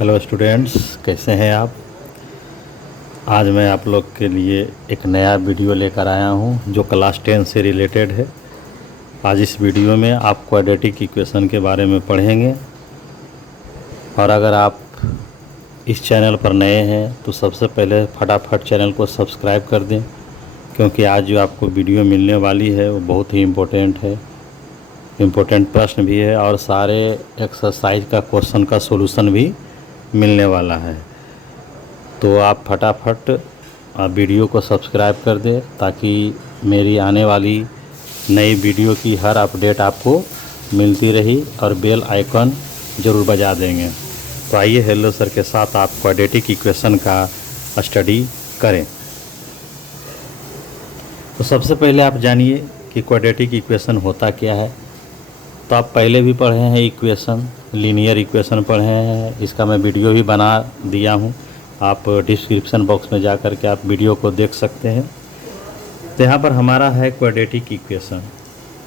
Hello students, कैसे हैं आप। आज मैं आप लोग के लिए एक नया वीडियो लेकर आया हूं जो क्लास 10 से रिलेटेड है। आज इस वीडियो में आप क्वाड्रेटिक इक्वेशन के बारे में पढ़ेंगे। और अगर आप इस चैनल पर नए हैं तो सबसे पहले फटाफट चैनल को सब्सक्राइब कर दें, क्योंकि आज जो आपको वीडियो मिलने वाली है वो बहुत ही इम्पोर्टेंट है। इम्पोर्टेंट प्रश्न भी है और सारे एक्सरसाइज का क्वेश्चन का सॉल्यूशन भी मिलने वाला है। तो आप फटाफट वीडियो को सब्सक्राइब कर दें ताकि मेरी आने वाली नई वीडियो की हर अपडेट आपको मिलती रही, और बेल आइकन ज़रूर बजा देंगे। तो आइए हेलो सर के साथ आप क्वाड्रेटिक इक्वेशन का स्टडी करें। तो सबसे पहले आप जानिए कि क्वाड्रेटिक इक्वेशन होता क्या है। तो आप पहले भी पढ़े हैं इक्वेशन, लीनियर इक्वेशन पढ़े हैं, इसका मैं वीडियो भी बना दिया हूँ। आप डिस्क्रिप्शन बॉक्स में जा कर के आप वीडियो को देख सकते हैं। तो यहाँ पर हमारा है क्वाड्रेटिक इक्वेशन।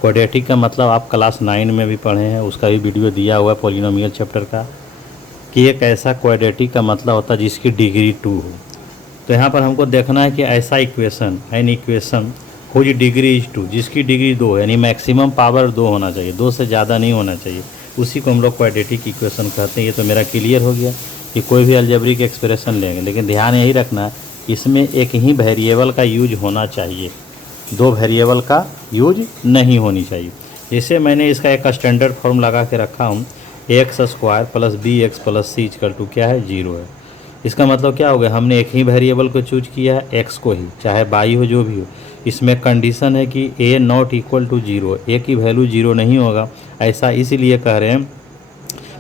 क्वाड्रेटिक का मतलब आप क्लास 9 में भी पढ़े हैं, उसका भी वीडियो दिया हुआ है पॉलिनोमियल चैप्टर का, कि एक ऐसा क्वाड्रेटिक का मतलब होता है जिसकी डिग्री 2 हो। तो यहाँ पर हमको देखना है कि ऐसा equation, an equation whose degree is 2, जिसकी डिग्री 2 है, यानी मैक्सिमम पावर 2 होना चाहिए, 2 से ज़्यादा नहीं होना चाहिए। उसी को हम लोग क्वाड्रेटिक इक्वेशन कहते हैं। ये तो मेरा क्लियर हो गया कि कोई भी अलजेब्रिक एक्सप्रेशन लेंगे, लेकिन ध्यान यही रखना है इसमें एक ही वेरिएबल का यूज होना चाहिए, 2 वेरिएबल का यूज नहीं होनी चाहिए। जैसे मैंने इसका एक स्टैंडर्ड फॉर्म लगा के रखा हूँ, x² + bx + c = क्या है, 0 है। इसका मतलब क्या हो गया, हमने एक ही वेरिएबल को चूज किया है, x को ही, चाहे y हो जो भी हो। इसमें कंडीशन है कि a ≠ = 0, a की वैल्यू 0 नहीं होगा। ऐसा इसीलिए कह रहे हैं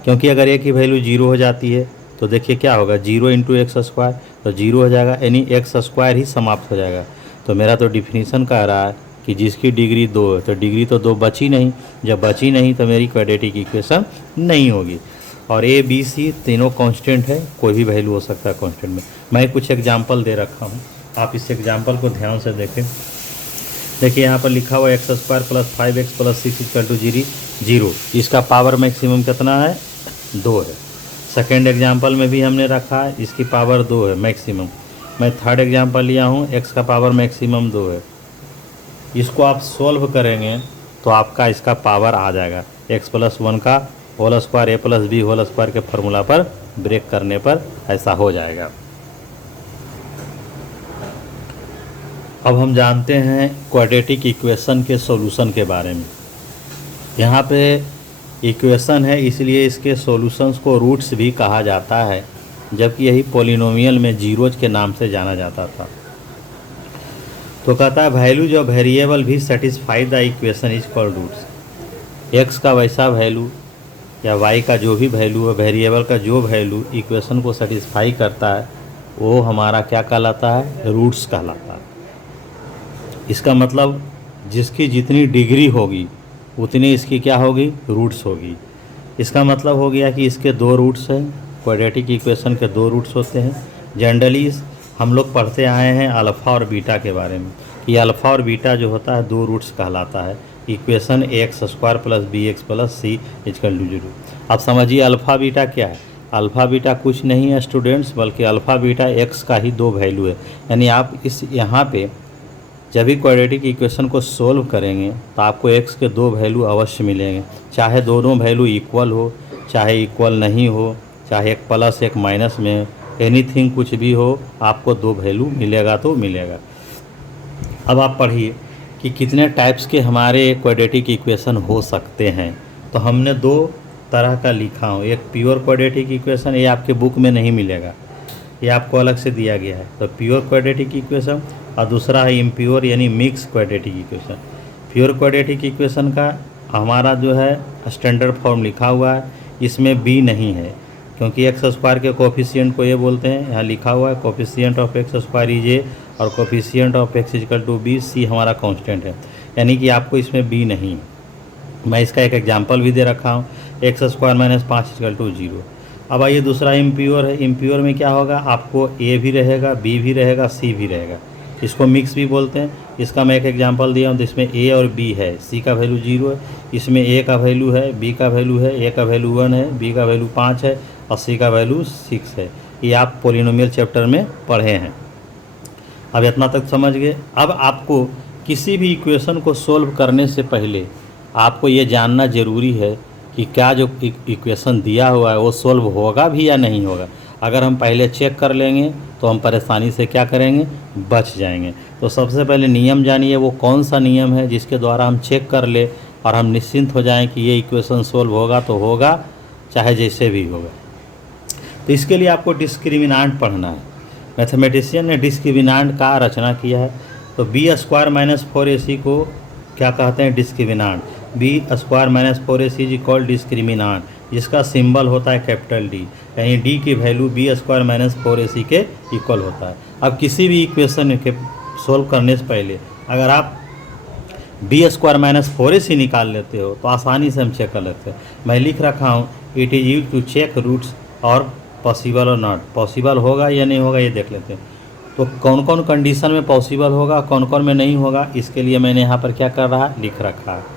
क्योंकि अगर a की वैल्यू 0 हो जाती है तो देखिए क्या होगा, 0 × x², तो 0 हो जाएगा, यानी x² ही समाप्त हो जाएगा। तो मेरा तो डिफिनीशन कह रहा है कि जिसकी डिग्री 2 है, तो डिग्री तो 2 बची नहीं। जब बची नहीं तो मेरी क्वाड्रेटिक इक्वेशन नहीं होगी। और a b c तीनों कांस्टेंट है, कोई भी वैल्यू हो सकता है कांस्टेंट में। मैं कुछ एग्जांपल दे रखा हूँ, आप इस एग्जांपल को ध्यान से देखें। देखिए यहाँ पर लिखा हुआ है x² + 5x + 6 = 0। इसका पावर मैक्सिमम कितना है, 2 है। सेकेंड एग्जांपल में भी हमने रखा है, इसकी पावर 2 है मैक्सिमम। मैं थर्ड एग्जांपल लिया हूँ, x का पावर मैक्सिमम 2 है। इसको आप सोल्व करेंगे तो आपका इसका पावर आ जाएगा, x + 1 का whole square a + b whole square के फार्मूला पर ब्रेक करने पर ऐसा हो जाएगा। अब हम जानते हैं क्वाड्रेटिक इक्वेशन के सॉल्यूशन के बारे में। यहाँ पे इक्वेशन है इसलिए इसके सॉल्यूशंस को रूट्स भी कहा जाता है, जबकि यही पॉलिनोमियल में जीरोज के नाम से जाना जाता था। तो कहता है वैल्यूज ऑफ वेरिएबल भी satisfy the equation is called roots. X का वैसा वैल्यू या वाई का जो भी वैल्यू है, वेरिएबल का जो वैल्यू इक्वेशन को सेटिस्फाई करता है, वो हमारा क्या कहलाता है, रूट्स कहलाता है। इसका मतलब जिसकी जितनी डिग्री होगी उतनी इसकी क्या होगी, रूट्स होगी। इसका मतलब हो गया कि इसके 2 रूट्स हैं। क्वाड्रेटिक इक्वेशन के 2 रूट्स होते हैं। जनरली हम लोग पढ़ते आए हैं अल्फ़ा और बीटा के बारे में, कि अल्फ़ा और बीटा जो होता है 2 रूट्स कहलाता है। Equation x² + bx + c = 0। अब समझिए अल्फ़ा बीटा क्या है। अल्फ़ा बीटा कुछ नहीं है स्टूडेंट्स, बल्कि अल्फ़ा बीटा x का ही 2 वैल्यू है। यानी आप इस यहाँ पे जब भी क्वाड्रेटिक इक्वेशन को सोल्व करेंगे तो आपको x के 2 वैल्यू अवश्य मिलेंगे, चाहे दोनों वैल्यू इक्वल हो, चाहे इक्वल नहीं हो, चाहे एक प्लस एक माइनस में, एनीथिंग कुछ भी हो, आपको 2 वैल्यू मिलेगा तो मिलेगा। अब आप पढ़िए कि कितने टाइप्स के हमारे क्वाड्रेटिक इक्वेशन हो सकते हैं। तो हमने 2 तरह का लिखा हूँ, एक प्योर क्वाड्रेटिक इक्वेशन, ये आपके बुक में नहीं मिलेगा, ये आपको अलग से दिया गया है। तो प्योर क्वाड्रेटिक इक्वेशन, और दूसरा है इम्प्योर यानी mix quadratic equation. Pure quadratic equation का हमारा जो है स्टैंडर्ड फॉर्म लिखा हुआ है, इसमें b नहीं है, क्योंकि x² के कोफिशिएंट को ये बोलते हैं। यहाँ लिखा हुआ है coefficient of x² is a और coefficient of x = b, c हमारा कांस्टेंट है, यानी कि आपको इसमें b नहीं है। मैं इसका एक एग्जांपल भी दे रखा हूँ, x² - 5 = 0। अब आइए दूसरा इम्प्योर है। इम्प्योर में क्या होगा, आपको a भी रहेगा, b भी रहेगा, c भी रहेगा। इसको मिक्स भी बोलते हैं। इसका मैं एक एग्जांपल दिया हूँ, तो इसमें a और b है, c का वैल्यू 0 है, इसमें a का वैल्यू है, b का वैल्यू है, a का वैल्यू 1 है, b का वैल्यू 5 है, और सी का वैल्यू 6 है। ये आप पोलिनोमियल चैप्टर में पढ़े हैं। अब इतना तक समझ गए। अब आपको किसी भी इक्वेशन को सोल्व करने से पहले आपको ये जानना ज़रूरी है कि क्या जो इक्वेशन दिया हुआ है वो सोल्व होगा भी या नहीं होगा। अगर हम पहले चेक कर लेंगे तो हम परेशानी से क्या करेंगे, बच जाएंगे। तो सबसे पहले नियम जानिए, वो कौन सा नियम है जिसके द्वारा हम चेक कर ले और हम निश्चिंत हो जाएं कि ये इक्वेशन सोल्व होगा तो होगा, चाहे जैसे भी होगा। तो इसके लिए आपको डिस्क्रिमिनांट पढ़ना है। मैथमेटिशियन ने डिस्क्रिमिनांट का रचना किया है। तो बी स्क्वायर माइनस 4ac को क्या कहते हैं, discriminant. B square minus 4ac is equal discriminant, जिसका सिंबल होता है कैपिटल डी, यानी डी की value B square minus 4ac के इक्वल होता है। अब किसी भी इक्वेशन के सोल्व करने से पहले अगर आप बी स्क्वायर माइनस 4ac निकाल लेते हो तो आसानी से हम चेक कर लेते हैं। मैं लिख रखा हूँ, it is use to check roots और पॉसिबल और नॉट। पॉसिबल होगा या नहीं होगा ये देख लेते हैं। तो कौन कौन कंडीशन में पॉसिबल होगा, कौन कौन में नहीं होगा, इसके लिए मैंने यहाँ पर क्या कर रहा है, लिख रखा है।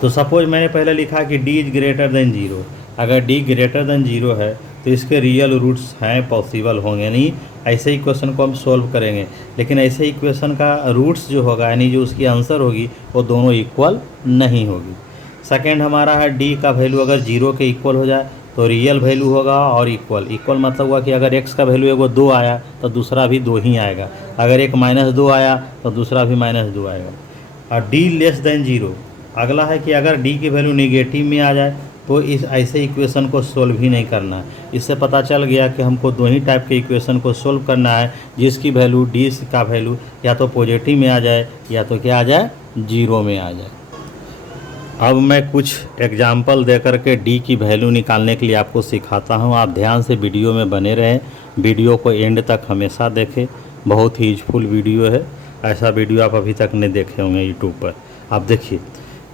तो सपोज मैंने पहले लिखा कि d इज ग्रेटर देन 0। अगर d ग्रेटर देन 0 है तो इसके रियल रूट्स हैं, पॉसिबल होंगे नहीं। ऐसे इक्वेशन को हम सोल्व करेंगे, लेकिन ऐसे इक्वेशन का रूट्स जो होगा यानी जो उसकी आंसर होगी वो दोनों इक्वल नहीं होगी। सेकेंड हमारा है d का वैल्यू अगर 0 के इक्वल हो जाए तो रियल वैल्यू होगा और इक्वल। इक्वल मतलब हुआ कि अगर x का वैल्यू एगो 2 आया तो दूसरा भी 2 ही आएगा, अगर एक -2 आया तो दूसरा भी -2 आएगा। और d लेस देन 0, अगला है कि अगर d की वैल्यू निगेटिव में आ जाए तो इस ऐसे इक्वेशन को सोल्व ही नहीं करना है। इससे पता चल गया कि हमको दो ही टाइप के इक्वेशन को सोल्व करना है, जिसकी वैल्यू d का वैल्यू या तो पॉजिटिव में आ जाए या तो क्या आ जाए, 0 में आ जाए। अब मैं कुछ एग्जाम्पल दे करके d की वैल्यू निकालने के लिए आपको सिखाता हूं। आप ध्यान से वीडियो में बने रहें, वीडियो को एंड तक हमेशा देखें। बहुत ही यूजफुल वीडियो है, ऐसा वीडियो आप अभी तक नहीं देखे होंगे यूट्यूब पर। आप देखिए,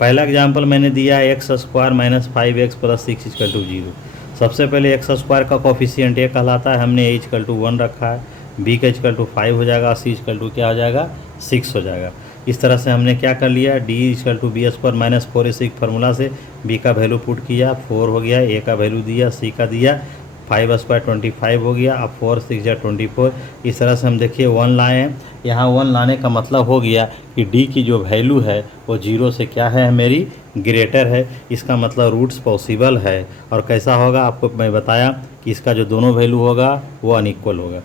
पहला एग्जाम्पल मैंने दिया है x square minus 5x plus 6 equal to 0। सबसे पहले एक्स स्क्वायर का कोफिशिएंट ये कहलाता है, हमने a इक्वल टू 1 रखा है, b का इक्वल टू 5 हो जाएगा, c इक्वल टू क्या हो जाएगा, 6 हो जाएगा। इस तरह से हमने क्या कर लिया, d equal to b square minus 4ac formula से b का वैल्यू पुट किया, 4 हो गया, a का वैल्यू दिया, c का दिया, 5 स्क्वायर 25 हो गया। अब 4 6 या 24। इस तरह से हम देखिए 1 लाए हैं। यहाँ 1 लाने का मतलब हो गया कि d की जो वैल्यू है वो 0 से क्या है, मेरी ग्रेटर है। इसका मतलब रूट्स पॉसिबल है। और कैसा होगा आपको मैं बताया कि इसका जो दोनों वैल्यू होगा वो अनइक्वल होगा।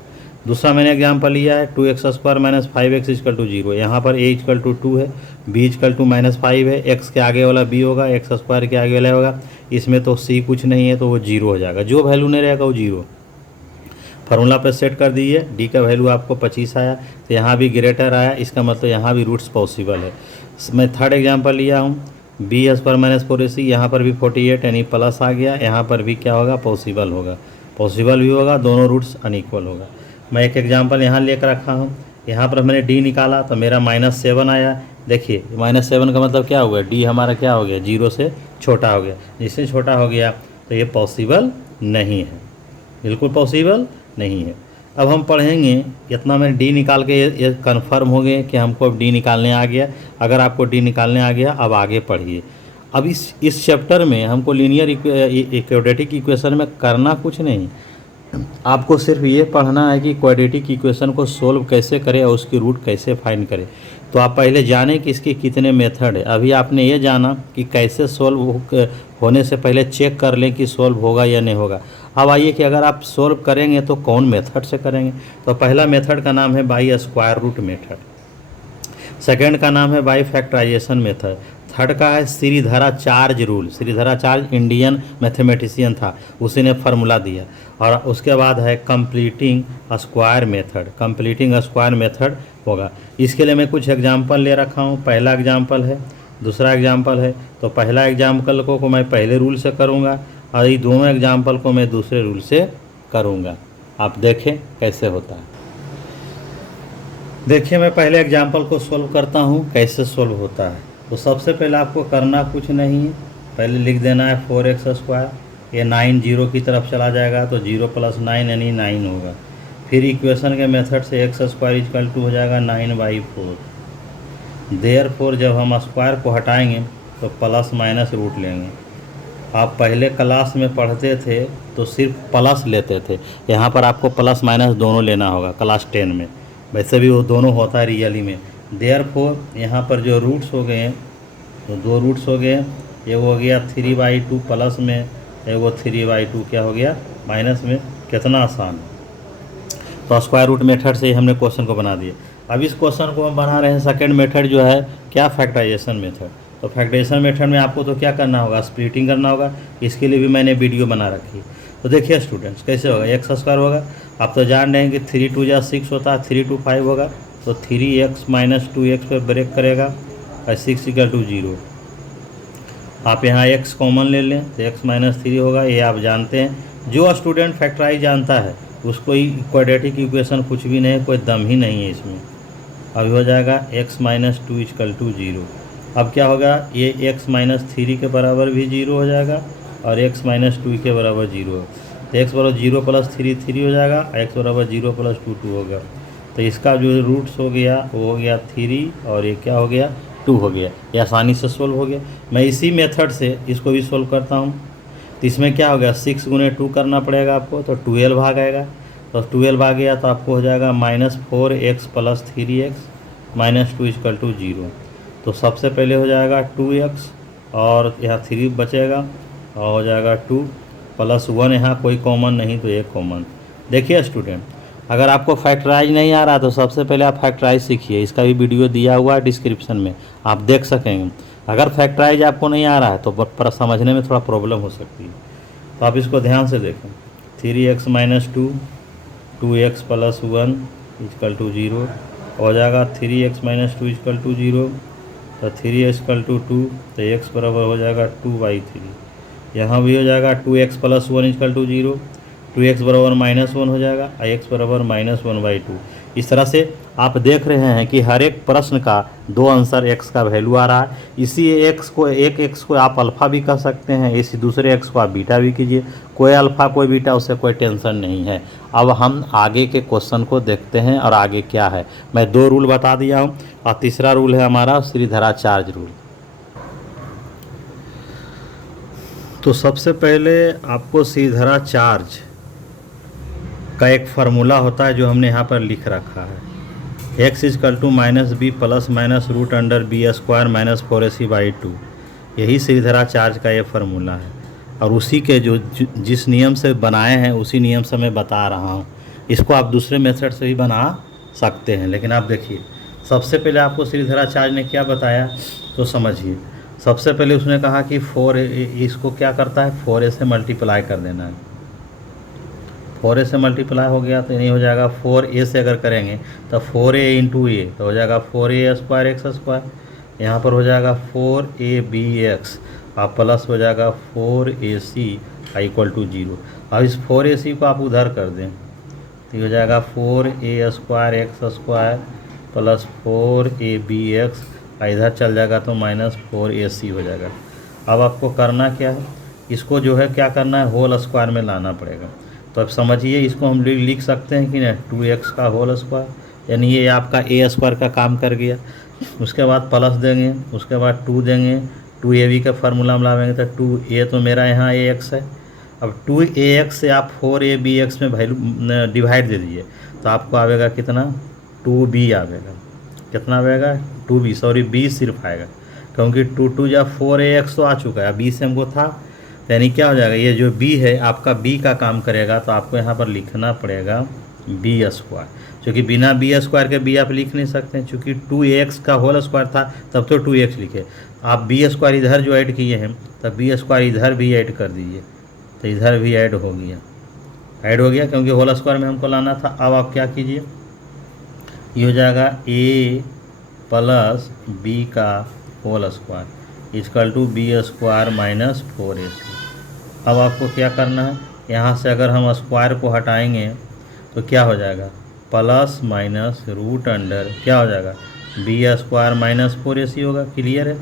दूसरा मैंने एग्जाम्पल लिया है 2x square minus 5x equal to 0। यहाँ पर a इक्वल टू 2 है, b इक्वल टू -5 है, x के आगे वाला b होगा, x स्क्वायर के आगे वाला होगा। इसमें तो c कुछ नहीं है तो वो 0 हो जाएगा, जो वैल्यू नहीं रहेगा वो 0। फार्मूला पर सेट कर दीजिए, d का वैल्यू आपको 25 आया तो यहाँ भी ग्रेटर आया, इसका मतलब यहाँ भी रूट्स पॉसिबल है। मैं थर्ड एग्जाम्पल लिया हूँ बी स्क्वायर माइनस 4ac, यहाँ पर भी 48 यानी प्लस आ गया, यहाँ पर भी क्या होगा, पॉसिबल होगा, पॉसिबल भी होगा, दोनों रूट्स अनइक्वल होगा। मैं एक एग्जाम्पल यहाँ लेकर रखा हूँ, यहाँ पर मैंने d निकाला तो मेरा -7 आया। देखिए -7 का मतलब क्या हुआ, d हमारा क्या हो गया, 0 से छोटा हो गया। जिससे छोटा हो गया तो ये पॉसिबल नहीं है, बिल्कुल पॉसिबल नहीं है। अब हम पढ़ेंगे, इतना मैंने d निकाल के ये कन्फर्म हो गए कि हमको अब d निकालने आ गया। अगर आपको d निकालने आ गया, अब आगे पढ़िए। अब इस चैप्टर में हमको लीनियर क्वाड्रेटिक इक्वेशन में करना कुछ नहीं, आपको सिर्फ ये पढ़ना है कि क्वाड्रेटिक इक्वेशन को सोल्व कैसे करें और उसकी रूट कैसे फाइंड करें। तो आप पहले जानें कि इसके कितने मेथड है। अभी आपने ये जाना कि कैसे सोल्व होने से पहले चेक कर लें कि सोल्व होगा या नहीं होगा। अब आइए कि अगर आप सोल्व करेंगे तो कौन मेथड से करेंगे। तो पहला मेथड का नाम है by square root method, second का नाम है बाई फैक्टराइजेशन मेथड, थर्ड का है Sridharacharya rule. Sridharacharya Indian mathematician था, उसी ने फार्मूला दिया। और उसके बाद है completing square method, completing square method होगा। इसके लिए मैं कुछ एग्जांपल ले रखा हूँ। पहला एग्जांपल है, दूसरा एग्जांपल है। तो पहला एग्जांपल को मैं पहले रूल से करूँगा और ये दोनों एग्जांपल को मैं दूसरे रूल से करूँगा। आप देखें कैसे होता है। देखिए, मैं पहले एग्जांपल को सोल्व करता हूँ, कैसे सोल्व होता है। तो सबसे पहले आपको करना कुछ नहीं है, पहले लिख देना है 4x स्क्वायर, ये 9 0 की तरफ चला जाएगा तो 0 + 9 यानी 9 होगा। फिर इक्वेशन के मेथड से x स्क्वायर इक्वल टू हो जाएगा 9/4। देयरफॉर जब हम स्क्वायर को हटाएंगे तो प्लस माइनस रूट लेंगे, आप पहले क्लास में पढ़ते थे तो सिर्फ प्लस लेते थे, यहाँ पर आपको प्लस माइनस दोनों लेना होगा क्लास 10 में। वैसे भी वो दोनों होता है रियली में। देयरफॉर यहाँ पर जो रूट्स हो गए हैं, तो 2 रूट्स हो गए। ये हो गया 3/2 प्लस में, ये वो 3/2 क्या हो गया माइनस में। कितना आसान है। तो स्क्वायर रूट मेथड से ही हमने क्वेश्चन को बना दिया। अब इस क्वेश्चन को हम बना रहे हैं सेकंड मेथड जो है क्या, फैक्टराइजेशन मेथड। तो फैक्टराइजेशन मेथड में आपको तो क्या करना होगा, स्प्लिटिंग करना होगा। इसके लिए भी मैंने वीडियो बना रखी है। तो देखिए स्टूडेंट्स कैसे होगा, x² होगा। आप तो जान रहे हैं कि 3 2 जा 6 होता है, 3 2 5 होगा। तो 3x - 2x पर ब्रेक करेगा और 6 = 0। आप यहाँ x कॉमन ले लें तो x - 3 होगा, ये आप जानते हैं। जो स्टूडेंट फैक्टराइज जानता है उसको ही क्वाड्रेटिक इक्वेशन कुछ भी नहीं, कोई दम ही नहीं है इसमें। अब हो जाएगा x - 2 = 0। अब क्या होगा, ये x - 3 के बराबर भी 0 हो जाएगा और x - 2 के बराबर 0 है। तो x बराबर 0 + 3 3 हो जाएगा, x बराबर 0 + 2 2 होगा। तो इसका जो रूट्स हो गया वो हो गया 3 और ये क्या हो गया 2 हो गया। ये आसानी से सोल्व हो गया। मैं इसी मेथड से इसको भी सोल्व करता हूँ। तो इसमें क्या हो गया, 6 × 2 करना पड़ेगा आपको, तो 12 भाग आएगा। तो 12 आ गया तो आपको हो जाएगा -4x + 3x - 2 = 0। तो सबसे पहले हो जाएगा 2x और यहाँ 3 बचेगा और हो जाएगा 2 + 1, यहाँ कोई कॉमन नहीं तो एक कॉमन। देखिए स्टूडेंट, अगर आपको फैक्टराइज नहीं आ रहा तो सबसे पहले आप फैक्टराइज सीखिए। इसका भी वीडियो दिया हुआ है डिस्क्रिप्शन में, आप देख सकेंगे। अगर फैक्टराइज आपको नहीं आ रहा है तो पर समझने में थोड़ा प्रॉब्लम हो सकती है। तो आप इसको ध्यान से देखें। 3x - 2 2x + 1 = 0 हो जाएगा। 3x - 2 = 0, तो 3x = 2, तो x बराबर हो जाएगा 2/3। यहाँ भी हो जाएगा 2x + 1 = 0, 2x बराबर -1 हो जाएगा और x बराबर -1/2। इस तरह से आप देख रहे हैं कि हर एक प्रश्न का 2 आंसर x का वैल्यू आ रहा है। इसी x को आप अल्फ़ा भी कर सकते हैं, इसी दूसरे x को आप बीटा भी कीजिए। कोई अल्फ़ा कोई बीटा, उससे कोई टेंशन नहीं है। अब हम आगे के क्वेश्चन को देखते हैं और आगे क्या है। मैं 2 रूल बता दिया हूँ और तीसरा रूल है हमारा श्रीधराचार्य रूल। तो सबसे पहले आपको श्रीधराचार्य का एक फार्मूला होता है जो हमने यहाँ पर लिख रखा है। x = -b ± √b² - 4ac/2। यही श्रीधराचार्य का ये फार्मूला है और उसी के जो जिस नियम से बनाए हैं उसी नियम से मैं बता रहा हूँ। इसको आप दूसरे मेथड से भी बना सकते हैं, लेकिन आप देखिए सबसे पहले आपको श्रीधराचार्य ने क्या बताया तो समझिए। सबसे पहले उसने कहा कि 4 इसको क्या करता है, 4a से मल्टीप्लाई कर देना है। 4a से मल्टीप्लाई हो गया तो नहीं हो जाएगा। 4a से अगर करेंगे तो 4a × a तो हो जाएगा 4a² x²। यहाँ पर हो जाएगा 4abx और प्लस हो जाएगा 4ac = 0। अब इस 4ac को आप उधर कर दें तो हो जाएगा 4a² x² + 4abx, इधर चल जाएगा तो -4ac हो जाएगा। अब आपको करना क्या है, इसको जो है क्या करना है, होल स्क्वायर में लाना पड़ेगा। तो अब समझिए इसको हम लिख सकते हैं कि ना 2x का होल स्क्वायर, यानी ये आपका a² का काम कर गया। उसके बाद प्लस देंगे, उसके बाद 2 देंगे, 2ab का फार्मूला में लाएंगे तो 2a तो मेरा यहाँ ax है। अब 2ax से आप 4abx में वैल्यू डिवाइड दे दीजिए तो आपको आएगा कितना, 2b आएगा। कितना आएगा 2b, सॉरी b सिर्फ आएगा क्योंकि 2 2 जा 4ax तो आ चुका है, b से हमको था। यानी क्या हो जाएगा, ये जो b है आपका b का काम करेगा तो आपको यहाँ पर लिखना पड़ेगा b², क्योंकि बिना b² के b आप लिख नहीं सकते हैं। चूँकि 2ax का होल स्क्वायर था तब तो 2x लिखे। आप b² इधर जो ऐड किए हैं तब b² इधर भी ऐड कर दीजिए तो इधर भी ऐड हो गया क्योंकि होल स्क्वायर में हमको लाना था। अब आप क्या कीजिए, ये हो जाएगा a + b का होल स्क्वायर = b² - 4ac। अब आपको क्या करना है, यहाँ से अगर हम स्क्वायर को हटाएंगे तो क्या हो जाएगा, प्लस माइनस रूट अंडर क्या हो जाएगा b² - 4ac होगा। क्लियर है।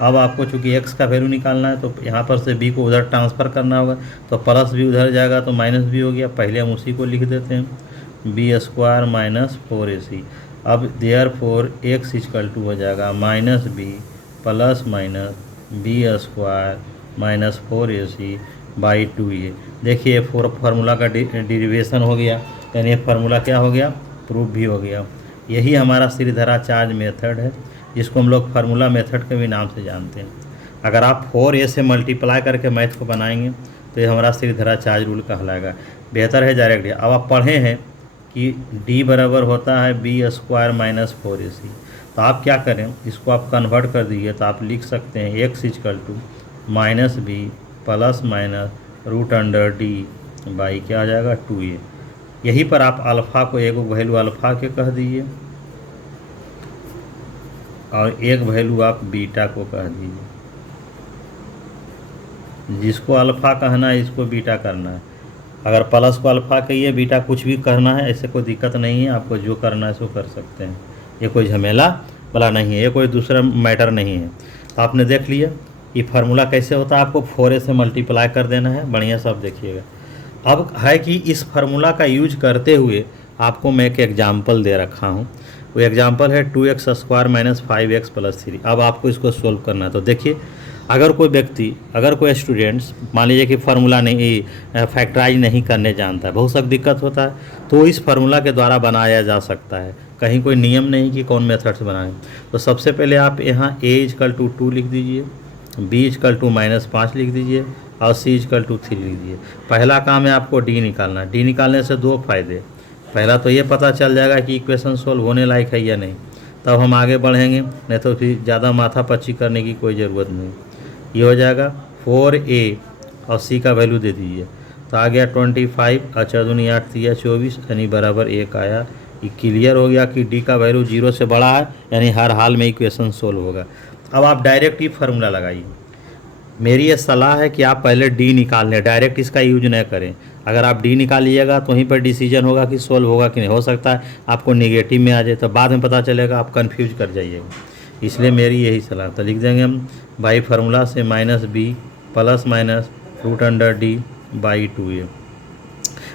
अब आपको चूँकि x का वैल्यू निकालना है तो यहाँ पर से b को उधर ट्रांसफ़र करना होगा, तो प्लस भी उधर जाएगा तो माइनस भी हो गया। पहले हम उसी को लिख देते हैं b² - 4ac। अब देयरफॉर x = हो जाएगा -b ± b² minus 4ac by 2a। देखिए फार्मूला का डिरिवेशन हो गया, यानी ये फार्मूला क्या हो गया, प्रूफ भी हो गया। यही हमारा श्रीधराचार्य मेथड है, जिसको हम लोग फार्मूला मेथड के भी नाम से जानते हैं। अगर आप 4a से मल्टीप्लाई करके मैथ को बनाएंगे तो ये हमारा श्रीधराचार्य रूल कहलाएगा। बेहतर है डायरेक्ट। अब आप पढ़े हैं कि d बराबर होता है b² माइनस 4ac। तो आप क्या करें, इसको आप कन्वर्ट कर दीजिए, तो आप लिख सकते हैं x = minus b plus minus root under d by क्या आ जाएगा 2a। यहीं पर आप अल्फ़ा को एक वैल्यू अल्फ़ा के कह दीजिए और एक वैल्यू आप बीटा को कह दीजिए। जिसको अल्फ़ा कहना है इसको बीटा करना है। अगर प्लस को अल्फ़ा कहिए, बीटा कुछ भी करना है, ऐसे कोई दिक्कत नहीं है। आपको जो करना है सो कर सकते हैं, ये कोई झमेला वाला नहीं है, ये कोई दूसरा मैटर नहीं है। तो आपने देख लिया ये फार्मूला कैसे होता है। आपको 4a से मल्टीप्लाई कर देना है। बढ़िया सब देखिएगा। अब है कि इस फार्मूला का यूज करते हुए आपको मैं एक एग्जाम्पल दे रखा हूँ। वो एग्जाम्पल है 2x² माइनस 5x + 3। अब आपको इसको सोल्व करना है। तो देखिए, अगर कोई व्यक्ति, अगर कोई स्टूडेंट्स मान लीजिए कि फार्मूला नहीं, फैक्टराइज नहीं करने जानता है, बहुत सब दिक्कत होता है, तो इस फार्मूला के द्वारा बनाया जा सकता है। कहीं कोई नियम नहीं कि कौन मेथड से बनाएं। तो सबसे पहले आप यहाँ a = 2 लिख दीजिए, b = -5 लिख दीजिए और c = 3 लिख दीजिए। पहला काम है आपको d निकालना। d निकालने से दो फायदे। पहला तो ये पता चल जाएगा कि इक्वेशन सोल्व होने लायक है या नहीं, तब हम आगे बढ़ेंगे, नहीं तो फिर ज़्यादा माथापच्ची करने की कोई ज़रूरत नहीं। ये हो जाएगा 4a और c का वैल्यू दे दीजिए, तो आ गया 25 और 4 दूनी 8 3 24 यानी बराबर 1 आया। ये क्लियर हो गया कि d का वैल्यू 0 से बड़ा है, यानी हर हाल में इक्वेशन सोल्व होगा। अब आप डायरेक्ट ही फार्मूला लगाइए। मेरी ये सलाह है कि आप पहले d निकाल लें, डायरेक्ट इसका यूज न करें। अगर आप d निकालिएगा तो वहीं पर डिसीजन होगा कि सोल्व होगा कि नहीं। हो सकता है आपको नेगेटिव में आ जाए, तो बाद में पता चलेगा आप कन्फ्यूज कर जाइएगा। इसलिए मेरी यही सलाह। तो लिख देंगे हम बाई फार्मूला से -b plus minus root under d by 2a।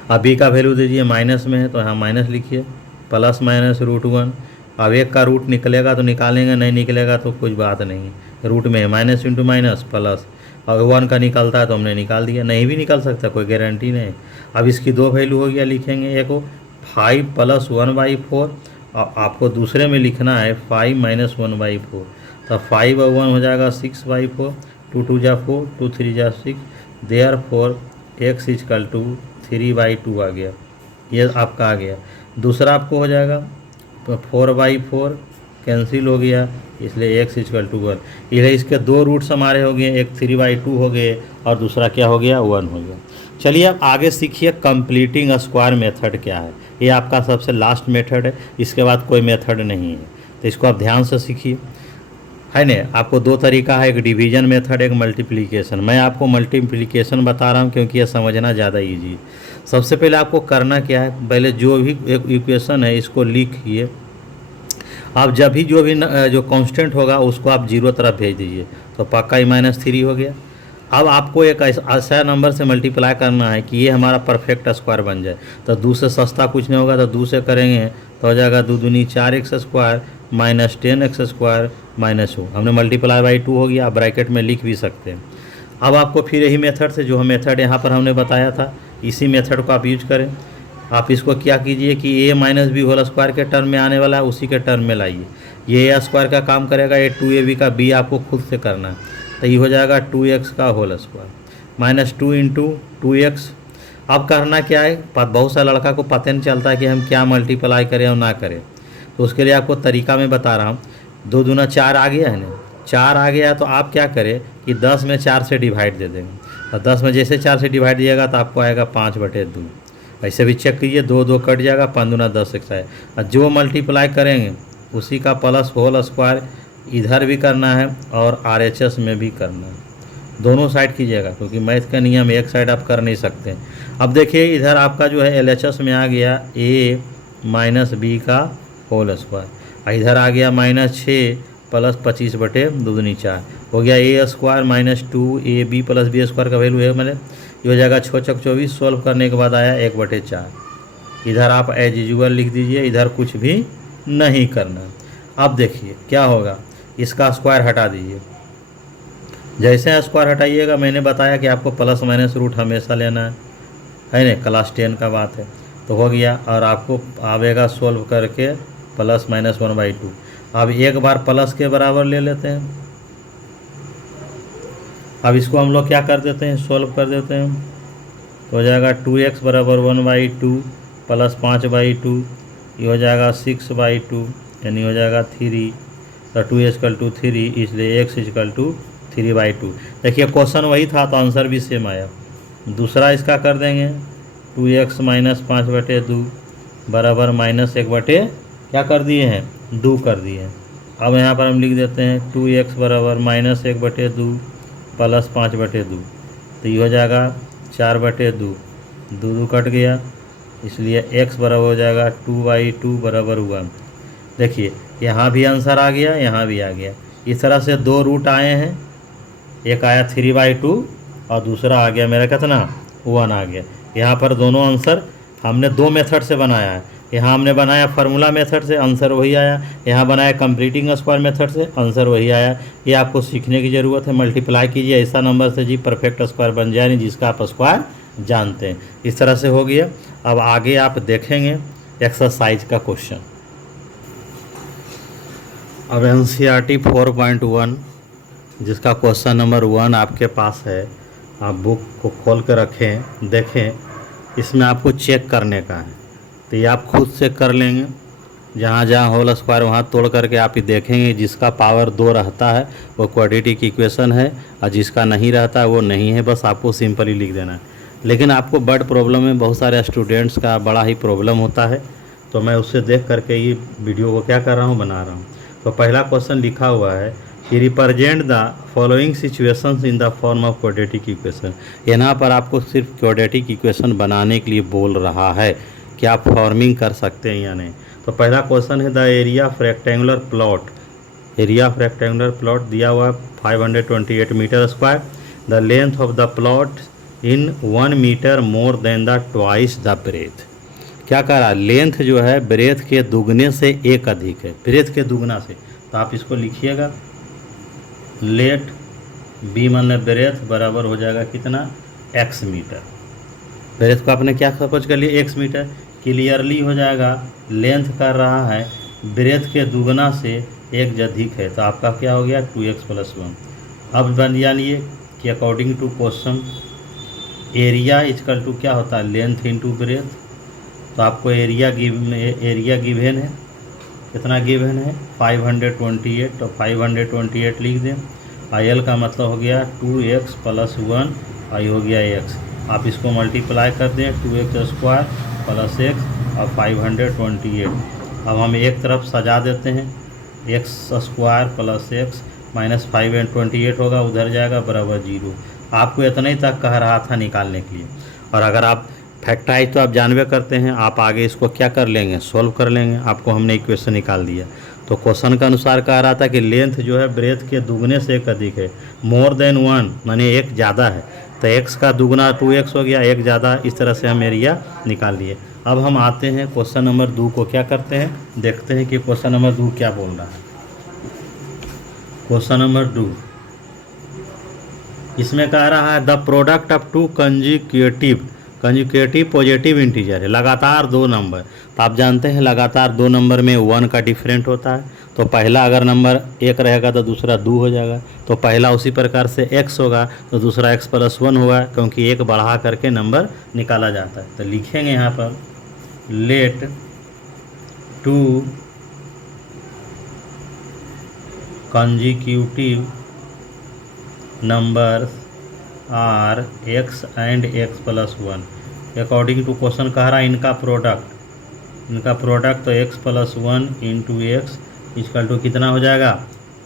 अब b का वैल्यू दीजिए, माइनस में है तो यहाँ माइनस लिखिए, प्लस माइनस √1। अब एक का रूट निकलेगा तो निकालेंगे, नहीं निकलेगा तो कुछ बात नहीं, रूट में है, माइनस इंटू माइनस प्लस। अगर 1 का निकलता है तो हमने निकाल दिया, नहीं भी निकल सकता, कोई गारंटी नहीं। अब इसकी दो वैल्यू हो गया, लिखेंगे एक 5 + 1/4 और आपको दूसरे में लिखना है 5 - 1/4। तो 5 और 1 हो जाएगा 6/4, 2 2 जा 4, 2 3 जा 6, देयरफॉर x = 3/2 आ गया। ये आपका आ गया। दूसरा आपको हो जाएगा 4/4 कैंसिल हो गया, इसलिए x = 1। ये इसके दो रूट्स हमारे हो गए, एक 3/2 हो गए और दूसरा क्या हो गया, 1 हो गया। चलिए अब आगे सीखिए कंप्लीटिंग स्क्वायर मेथड क्या है। ये आपका सबसे लास्ट मेथड है, इसके बाद कोई मेथड नहीं है, तो इसको आप ध्यान से सीखिए, है ना। आपको दो तरीका है, एक डिवीजन मेथड, एक मल्टीप्लिकेशन। मैं आपको मल्टीप्लिकेशन बता रहा हूँ क्योंकि यह समझना ज़्यादा ईजी है। सबसे पहले आपको करना क्या है, पहले जो भी एक इक्वेशन है इसको लिखिए। आप जब भी जो कांस्टेंट होगा उसको आप 0 तरफ भेज दीजिए, तो पक्का ही -3 हो गया। अब आपको एक ऐसा नंबर से मल्टीप्लाई करना है कि ये हमारा परफेक्ट स्क्वायर बन जाए। तो 2 से सस्ता कुछ नहीं होगा, तो 2 से करेंगे तो हो जाएगा 2 दूनी 4x² माइनस 10x² माइनस 2। हमने मल्टीप्लाई बाई 2 हो गया। आप ब्रैकेट में लिख भी सकते हैं। अब आपको फिर यही मेथड से, जो मेथड यहाँ पर हमने बताया था, इसी मेथड को आप यूज करें। आप इसको क्या कीजिए कि a - b होल स्क्वायर के टर्म में आने वाला है, उसी के टर्म में लाइए। ये a स्क्वायर का काम करेगा, ये 2ab का b आपको खुद से करना है। तो ये हो जाएगा 2x का होल स्क्वायर माइनस 2 × 2x। अब करना क्या है, बहुत सा लड़का को पता नहीं चलता है कि हम क्या मल्टीप्लाई करें और ना करें, तो उसके लिए आपको तरीका मैं बता रहा हूँ। 2 दूना 4 आ गया है ना, 4 आ गया तो आप क्या करें कि 10 में 4 से डिवाइड दे देंगे। और 10 में जैसे 4 से डिवाइड दिएगा तो आपको आएगा 5/2। ऐसे भी चेक कीजिए, 2 2 कट जाएगा, 5 दूना 10 एक्स आए। और जो मल्टीप्लाई करेंगे उसी का प्लस होल स्क्वायर इधर भी करना है और RHS में भी करना है, दोनों साइड कीजिएगा, क्योंकि मैथ का नियम एक साइड आप कर नहीं सकते। अब देखिए इधर आपका जो है LHS में आ गया a - b का होल स्क्वायर, इधर आ गया -6 + 25/2 दूनी 4 हो गया a² - 2ab + b² का वैल्यू है, मैंने ये हो जाएगा 6 × 24। सॉल्व करने के बाद आया 1/4। इधर आप एज यूजुअल लिख दीजिए, इधर कुछ भी नहीं करना। अब देखिए क्या होगा, इसका स्क्वायर हटा दीजिए, जैसे स्क्वायर हटाइएगा, मैंने बताया कि आपको प्लस माइनस रूट हमेशा लेना है ना, क्लास 10 का बात है। तो हो गया, और आपको आवेगा सोल्व करके प्लस माइनस 1/2। अब एक बार प्लस के बराबर ले लेते हैं। अब इसको हम लोग क्या कर देते हैं, सोल्व कर देते हैं। तो हो जाएगा 2x बराबर 1/2 प्लस 5/2, ये हो जाएगा 6/2, यानी हो जाएगा 3। तो 2 = 3, इसलिए x = 3/2। देखिए क्वेश्चन वही था तो आंसर भी सेम आया। दूसरा इसका कर देंगे, 2x माइनस 5/2 बराबर -1/, क्या कर दिए हैं, 2 कर दिए हैं। अब यहाँ पर हम लिख देते हैं 2x बराबर -1/2 प्लस 5/2, तो ये हो जाएगा 4/2, 2 कट गया, इसलिए x बराबर हो जाएगा 2/2 बराबर 1। देखिए यहाँ भी आंसर आ गया, यहाँ भी आ गया। इस तरह से दो रूट आए हैं, एक आया 3/2 और दूसरा आ गया मेरा कितना, 1 आ गया। यहाँ पर दोनों आंसर हमने दो मेथड से बनाया है। यहाँ हमने बनाया फार्मूला मेथड से, आंसर वही आया। यहाँ बनाया कंप्लीटिंग स्क्वायर मेथड से, आंसर वही आया। ये आपको सीखने की ज़रूरत है। मल्टीप्लाई कीजिए ऐसा नंबर से जी परफेक्ट स्क्वायर बन जाए, नहीं जिसका आप स्क्वायर जानते हैं। इस तरह से हो गया। अब आगे आप देखेंगे एक्सरसाइज का क्वेश्चन। अब NCERT 4.1 जिसका क्वेश्चन नंबर 1 आपके पास है, आप बुक को खोल कर रखें, देखें। इसमें आपको चेक करने का है, तो ये आप खुद से कर लेंगे। जहाँ जहाँ होल स्क्वायर वहाँ तोड़ करके आप ही देखेंगे। जिसका पावर 2 रहता है वो क्वाड्रेटिक इक्वेशन है, और जिसका नहीं रहता है वो नहीं है। बस आपको सिंपली लिख देना है। लेकिन आपको बर्ड प्रॉब्लम में बहुत सारे स्टूडेंट्स का बड़ा ही प्रॉब्लम होता है, तो मैं उससे देख करके ये वीडियो को क्या कर रहा हूँ, बना रहा हूँ। तो पहला क्वेश्चन लिखा हुआ है कि represent the following situations in the form of quadratic equation. यहाँ पर आपको सिर्फ क्वाड्रेटिक इक्वेशन बनाने के लिए बोल रहा है कि आप फॉर्मिंग कर सकते हैं या नहीं। तो पहला क्वेश्चन है the area of rectangular plot. Area of rectangular plot दिया हुआ 528 metre square. The length of the plot in 1 metre more than the twice the breadth. क्या कह रहा है, लेंथ जो है ब्रेथ के दुगने से एक अधिक है, ब्रेथ के दुगना से। तो आप इसको लिखिएगा, लेट बी माने ब्रेथ बराबर हो जाएगा कितना, x मीटर। ब्रेथ को आपने क्या सपोज कर लिया, x मीटर। क्लियरली हो जाएगा लेंथ कर रहा है ब्रेथ के दुगना से एक अधिक है, तो आपका क्या हो गया 2x + 1। अब बन जानिए कि according to question area equal to क्या होता है, लेंथ इंटू ब्रेथ। तो आपको एरिया गिवन है, कितना गिवन है 528, तो 528 लिख दें। IL का मतलब हो गया 2x + 1, आई हो गया x। आप इसको मल्टीप्लाई कर दें, 2x² + x और 528। अब हम एक तरफ सजा देते हैं, x² + x - 528 होगा, उधर जाएगा बराबर 0। आपको इतना ही तक कह रहा था निकालने के लिए। और अगर आप फैक्टराइज तो आप जानवे करते हैं, आप आगे इसको क्या कर लेंगे, सोल्व कर लेंगे। आपको हमने इक्वेशन निकाल दिया। तो क्वेश्चन के अनुसार कह रहा था कि लेंथ जो है ब्रेथ के दुगने से एक अधिक है, मोर देन 1 माने एक ज़्यादा है। तो x का दुगना 2x हो गया, एक ज़्यादा। इस तरह से हम एरिया निकाल लिए। अब हम आते हैं क्वेश्चन नंबर 2 को क्या करते हैं, देखते हैं कि क्वेश्चन नंबर 2 क्या बोल रहा है। क्वेश्चन नंबर 2 इसमें कह रहा है the product of two consecutive positive integer है, लगातार दो नंबर। तो आप जानते हैं लगातार दो नंबर में 1 का डिफरेंट होता है। तो पहला अगर नंबर 1 रहेगा तो दूसरा 2 हो जाएगा। तो पहला उसी प्रकार से x होगा तो दूसरा x + 1 होगा, क्योंकि एक बढ़ा करके नंबर निकाला जाता है। तो लिखेंगे यहाँ पर let 2 consecutive numbers are x and x + 1। According to question कह रहा है इनका प्रोडक्ट तो x + 1 × x इक्वल टू कितना हो जाएगा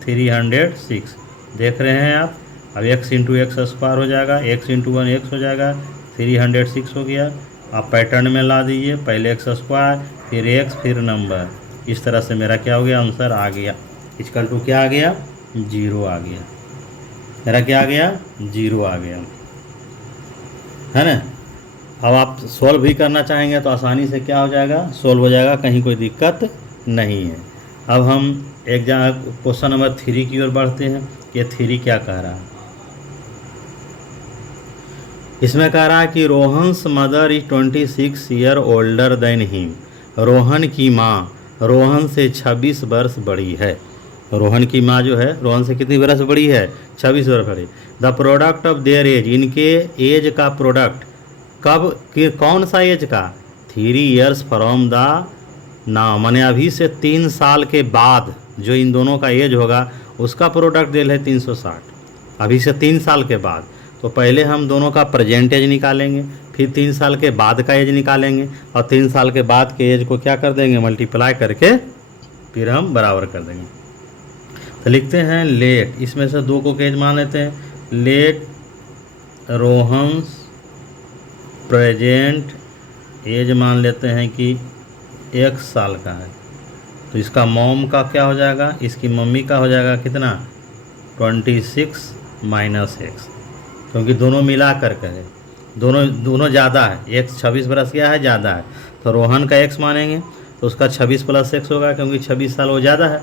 306। देख रहे हैं आप। अब x × x² हो जाएगा, x × 1 x हो जाएगा, 306 हो गया। आप पैटर्न में ला दीजिए, पहले x² फिर x फिर नंबर। इस तरह से मेरा क्या हो गया, आंसर आ गया। इक्वल टू क्या आ गया, 0 आ गया। मेरा क्या आ गया, 0 आ गया, है ना। अब आप सॉल्व भी करना चाहेंगे तो आसानी से क्या हो जाएगा, सॉल्व हो जाएगा, कहीं कोई दिक्कत नहीं है। अब हम एक जगह क्वेश्चन नंबर 3 की ओर बढ़ते हैं। ये 3 क्या कह रहा है, इसमें कह रहा है कि Rohan's mother is 26 year older than him. Rohan की माँ रोहन से 26 वर्ष बड़ी है। रोहन की माँ जो है रोहन से कितनी वर्ष बड़ी है? 26 वर्ष बड़ी। The product of their age, इनके एज का प्रोडक्ट कब कि कौन सा एज का? 3 ईयर्स फ्रॉम द नाउ, माने अभी से 3 साल के बाद जो इन दोनों का एज होगा उसका प्रोडक्ट दिल है 360, अभी से 3 साल के बाद। तो पहले हम दोनों का प्रेजेंट एज निकालेंगे, फिर 3 साल के बाद का एज निकालेंगे, और 3 साल के बाद के एज को क्या कर देंगे? मल्टीप्लाई करके फिर हम बराबर कर देंगे। तो लिखते हैं लेट, इसमें से 2 को एज मान लेते हैं। लेट रोहन्स प्रेजेंट एज मान लेते हैं कि 1 साल का है। तो इसका मॉम का क्या हो जाएगा? इसकी मम्मी का हो जाएगा कितना? 26 माइनस एक्स, क्योंकि दोनों मिला कर है, दोनों ज़्यादा है। एक्स 26 बरस गया है, ज़्यादा है, तो रोहन का एक्स मानेंगे तो उसका 26 प्लस एक्स होगा, क्योंकि 26 साल वो ज़्यादा है।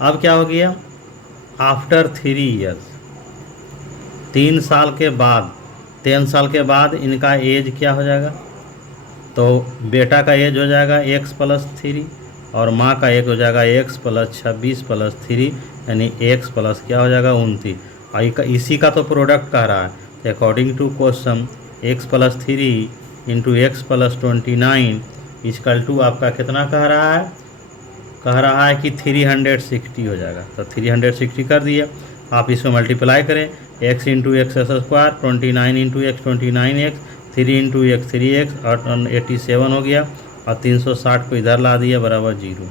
अब क्या हो गया? आफ्टर 3 ईयर्स, 3 साल के बाद, 3 साल के बाद इनका एज क्या हो जाएगा? तो बेटा का एज हो जाएगा एक्स प्लस 3, और माँ का एज हो जाएगा एक्स प्लस 26 प्लस 3, यानी एक्स प्लस क्या हो जाएगा? 29। इसी का तो प्रोडक्ट कह रहा है। According to question x plus 3 into x plus 29 equal to आपका कितना कह रहा है? कह रहा है कि 360 हो जाएगा। तो 360 कर दिया, आप इसमें मल्टीप्लाई करें, x into x square, 29 into x 29x, 3 into x 3x, और 87 हो गया, और 360 को इधर ला दिया बराबर 0।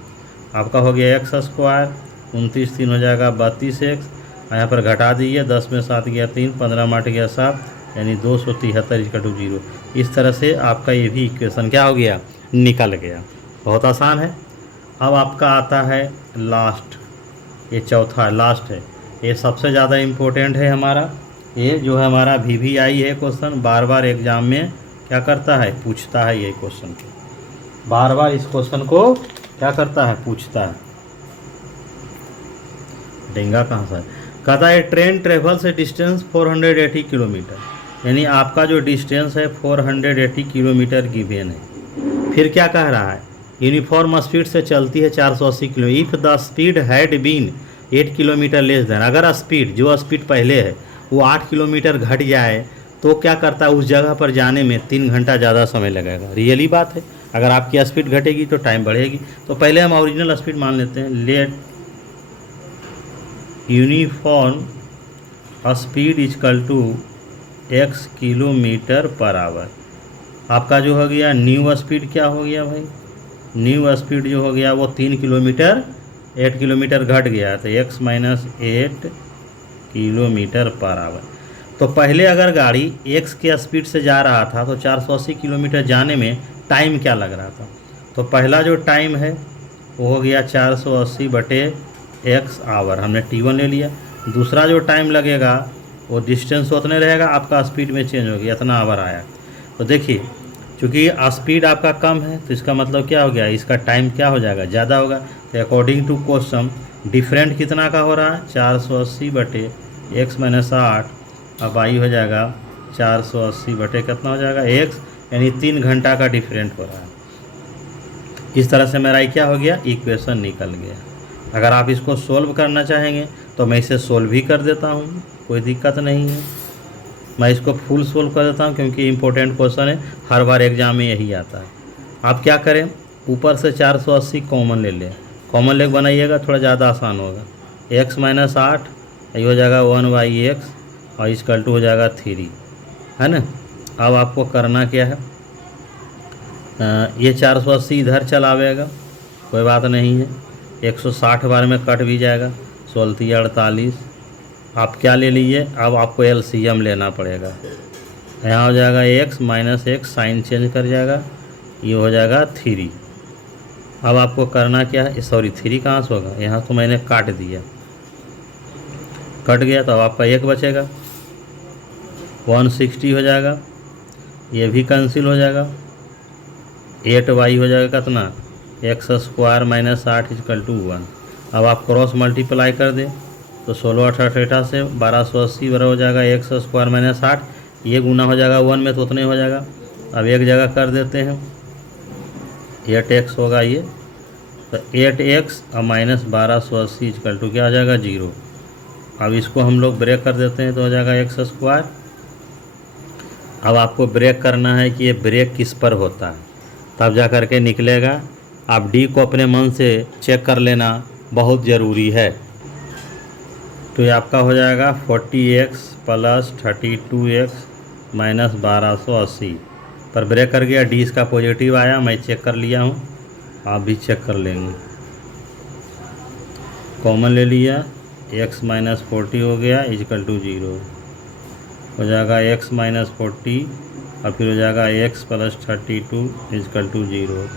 आपका हो गया एक्स स्क्वायर, 29 3 हो जाएगा 32x, यहाँ पर घटा दीजिए, 10 में 7 गया 3, 15 माट गया 7, यानी 273 इजकल टू 0। इस तरह से आपका ये भी इक्वेशन क्या हो गया? निकल गया। बहुत आसान है। अब आपका आता है लास्ट, ये चौथा लास्ट है, ये सबसे ज़्यादा इम्पोर्टेंट है हमारा। ये जो है हमारा VVI है क्वेश्चन, बार बार एग्जाम में क्या करता है? पूछता है ये क्वेश्चन को, बार बार इस क्वेश्चन को क्या करता है? पूछता है। डेंगा कहाँ से? कहता है ट्रेन ट्रेवल्स ए डिस्टेंस 480 किलोमीटर, यानी आपका जो डिस्टेंस है 480 किलोमीटर गिवेन है। फिर क्या कह रहा है? यूनिफॉर्म स्पीड से चलती है 480 kilo. If the speed had been 8 kilometre less than, अगर स्पीड जो स्पीड पहले है वो 8 किलोमीटर घट जाए तो क्या करता है? उस जगह पर जाने में 3 घंटा ज़्यादा समय लगेगा। रियली बात है, अगर आपकी स्पीड घटेगी तो टाइम बढ़ेगी। तो पहले हम ओरिजिनल स्पीड मान लेते हैं। Let uniform speed equal to x kilometre per hour. आपका जो हो गया न्यू स्पीड क्या हो गया भाई? न्यू स्पीड जो हो गया वो 3 किलोमीटर, 8 किलोमीटर घट गया, तो x minus 8 kilometre per our. तो पहले अगर गाड़ी x के स्पीड से जा रहा था तो 480 किलोमीटर जाने में टाइम क्या लग रहा था? तो पहला जो टाइम है वो हो गया 480 बटे x आवर, हमने t1 ले लिया। दूसरा जो टाइम लगेगा वो डिस्टेंस उतने रहेगा, आपका स्पीड में चेंज हो गया, इतना आवर आया। तो देखिए चूँकि स्पीड आपका कम है तो इसका मतलब क्या हो गया? इसका टाइम क्या हो जाएगा? ज़्यादा होगा। तो अकॉर्डिंग टू क्वेश्चन डिफरेंट कितना का हो रहा है? 480 बटे x माइनस 8, अब आई हो जाएगा 480 बटे कितना हो जाएगा? x, यानी 3 घंटा का डिफरेंट हो रहा है। इस तरह से मेरा क्या हो गया? इक्वेशन निकल गया। अगर आप इसको सोल्व करना चाहेंगे तो मैं इसे सोल्व भी कर देता हूँ, कोई दिक्कत नहीं है। मैं इसको फुल सोल्व कर देता हूँ क्योंकि इम्पोर्टेंट क्वेश्चन है, हर बार एग्जाम में यही आता है। आप क्या करें? ऊपर से 480 कॉमन ले लें, कॉमन लेग बनाइएगा, थोड़ा ज़्यादा आसान होगा। x माइनस 8 ये हो जाएगा 1/x, और इसकल टू हो जाएगा 3, है ना। अब आपको करना क्या है? ये 480 इधर चलावेगा, कोई बात नहीं है, 160 बार में कट भी जाएगा, 16 48। आप क्या ले लीजिए? अब आपको LCM लेना पड़ेगा। यहाँ हो जाएगा x minus x, sign change कर जाएगा, ये हो जाएगा 3। अब आपको करना क्या है? सॉरी 3 कहाँ से होगा? यहाँ तो मैंने काट दिया, कट गया, तो अब आपका 1 बचेगा, 160 हो जाएगा, ये भी कैंसिल हो जाएगा, 8y हो जाएगा कितना? x square minus 8 equal to 1। अब आप क्रॉस मल्टीप्लाई कर दें तो 16 8 8 से 1280 बराबर हो जाएगा x स्क्वायर माइनस 8, ये गुना हो जाएगा 1 में तो उतने हो जाएगा। अब एक जगह कर देते हैं, 8x होगा ये, तो 8x और माइनस 1280 इक्वल टू क्या हो जाएगा 0। अब इसको हम लोग ब्रेक कर देते हैं तो हो जाएगा एक्स स्क्वायर। अब आपको ब्रेक करना है कि ये ब्रेक किस पर होता है, तब जा कर के निकलेगा। आप डी को अपने मन से चेक कर लेना बहुत ज़रूरी है। तो ये आपका हो जाएगा 40x प्लस 32x माइनस 1280 पर ब्रेक कर गया। डी इसका पॉजिटिव आया, मैं चेक कर लिया हूँ, आप भी चेक कर लेंगे। कॉमन ले लिया, x माइनस 40 हो गया इजकल टू 0 हो जाएगा, x माइनस 40 और फिर हो जाएगा x प्लस 32 इजकल टू 0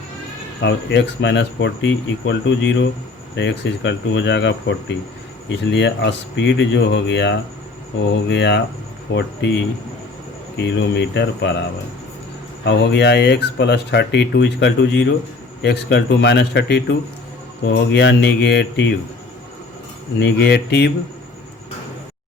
और x माइनस 40 इक्वल टू 0 तो x इजकल टू हो जाएगा 40। इसलिए स्पीड जो हो गया वो हो गया 40 किलोमीटर पर आवर। अब हो गया x plus 32 equal to 0, x equal to minus 32 तो हो गया निगेटिव